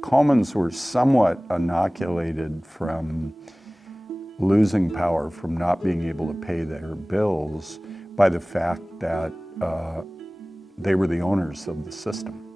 Tacomans were somewhat inoculated from losing power, from not being able to pay their bills, by the fact that they were the owners of the system.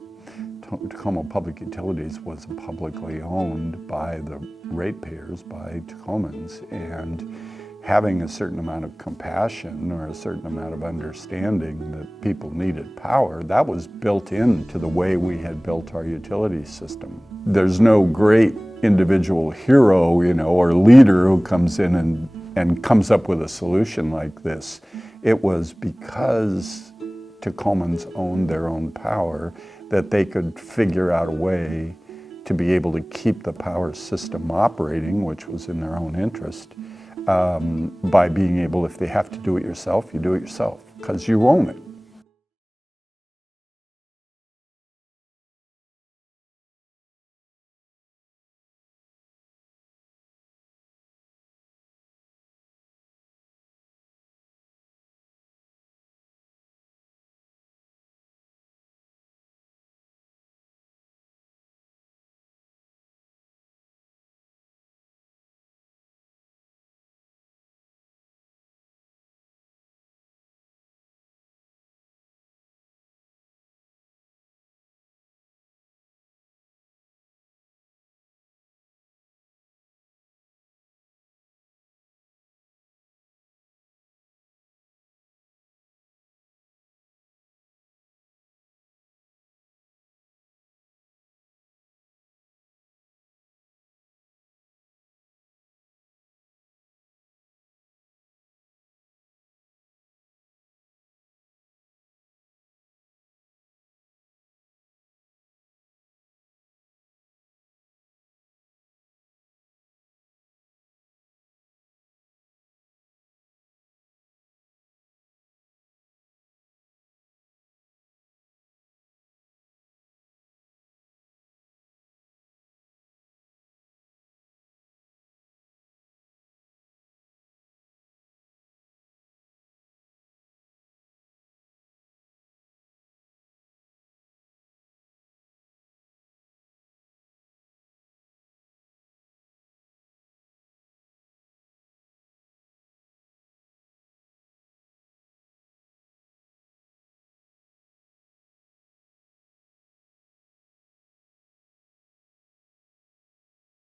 Tacoma Public Utilities was publicly owned by the ratepayers, by Tacomans, and having a certain amount of compassion or a certain amount of understanding that people needed power, that was built into the way we had built our utility system. There's no great individual hero, or leader who comes in and comes up with a solution like this. It was because Tacomans owned their own power that they could figure out a way to be able to keep the power system operating, which was in their own interest, by being able, if they have to do it yourself, you do it yourself, because you own it.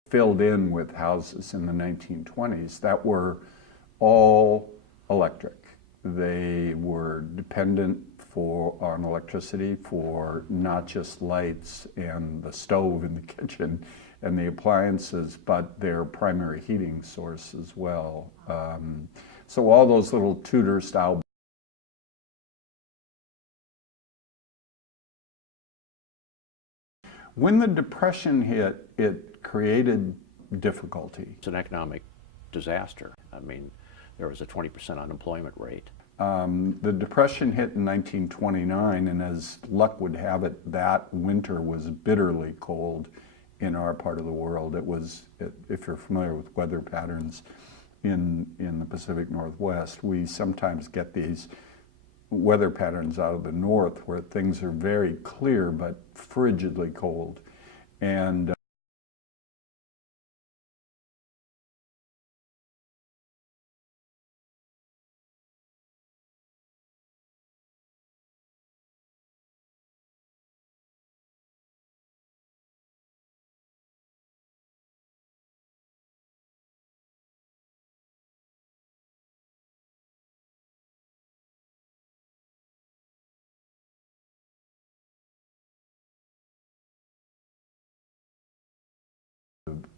Filled in with houses in the 1920s that were all electric. They were dependent on electricity for not just lights and the stove in the kitchen and the appliances, but their primary heating source as well. So all those little Tudor style. When the Depression hit, it created difficulty. It's an economic disaster. I mean, there was a 20% unemployment rate. The Depression hit in 1929, and as luck would have it, that winter was bitterly cold in our part of the world. It was, if you're familiar with weather patterns in the Pacific Northwest, we sometimes get these weather patterns out of the north where things are very clear but frigidly cold. And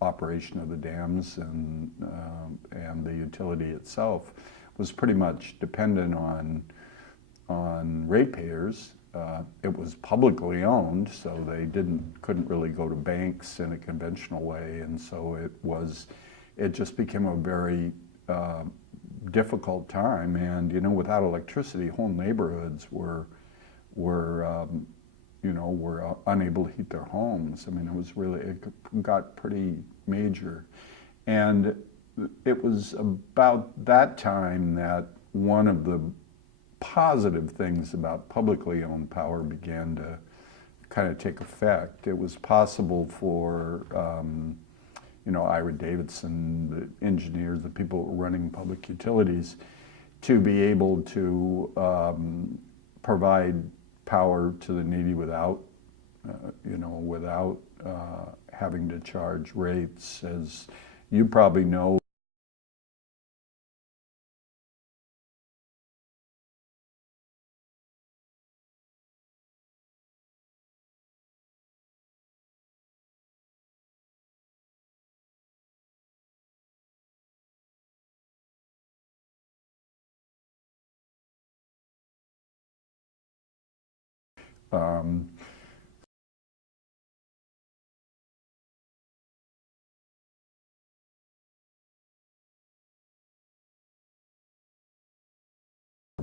operation of the dams and the utility itself was pretty much dependent on ratepayers. It was publicly owned, so they couldn't really go to banks in a conventional way, and so it just became a very difficult time. And without electricity, whole neighborhoods were unable to heat their homes. I mean, it got pretty major. And it was about that time that one of the positive things about publicly owned power began to kind of take effect, it was possible for Ira Davidson, the engineers, the people running public utilities, to be able to provide power to the needy without, without having to charge rates. As you probably know,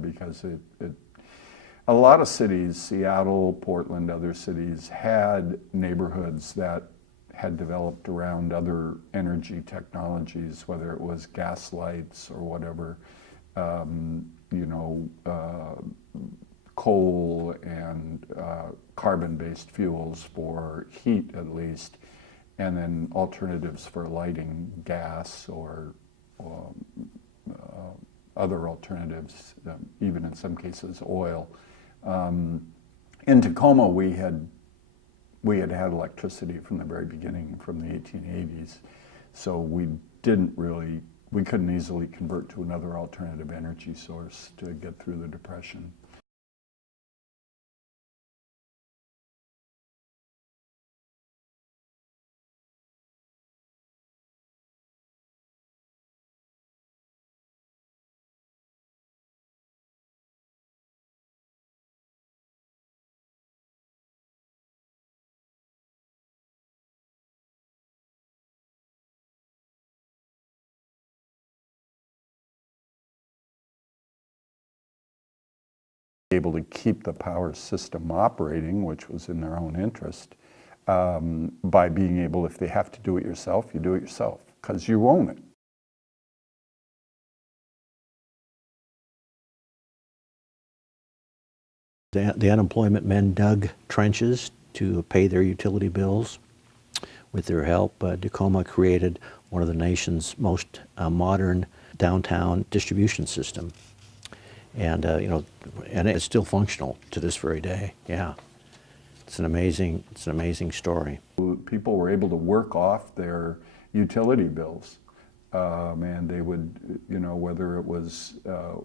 because a lot of cities, Seattle, Portland, other cities, had neighborhoods that had developed around other energy technologies, whether it was gas lights or whatever, coal and carbon-based fuels for heat at least, and then alternatives for lighting, gas or other alternatives, even in some cases oil. In Tacoma, we had had electricity from the very beginning, from the 1880s, so we couldn't easily convert to another alternative energy source to get through the Depression. Able to keep the power system operating, which was in their own interest, by being able, if they have to do it yourself, you do it yourself, because you own it. The unemployment men dug trenches to pay their utility bills. With their help, Tacoma created one of the nation's most modern downtown distribution system. And and it's still functional to this very day. Yeah, it's an amazing story. People were able to work off their utility bills, and they would, whether it was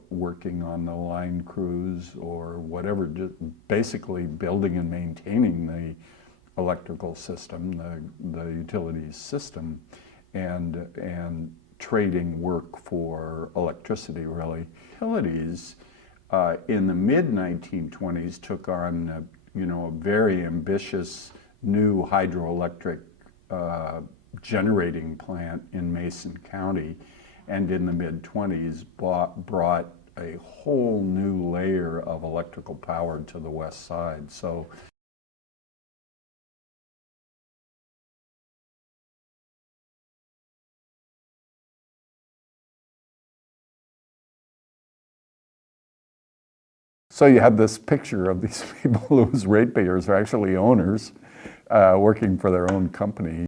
working on the line crews or whatever, just basically building and maintaining the electrical system, the utilities system, and trading work for electricity, really. Utilities in the mid-1920s took on a very ambitious new hydroelectric generating plant in Mason County, and in the mid-20s brought a whole new layer of electrical power to the west side. So you have this picture of these people whose ratepayers are actually owners, working for their own company.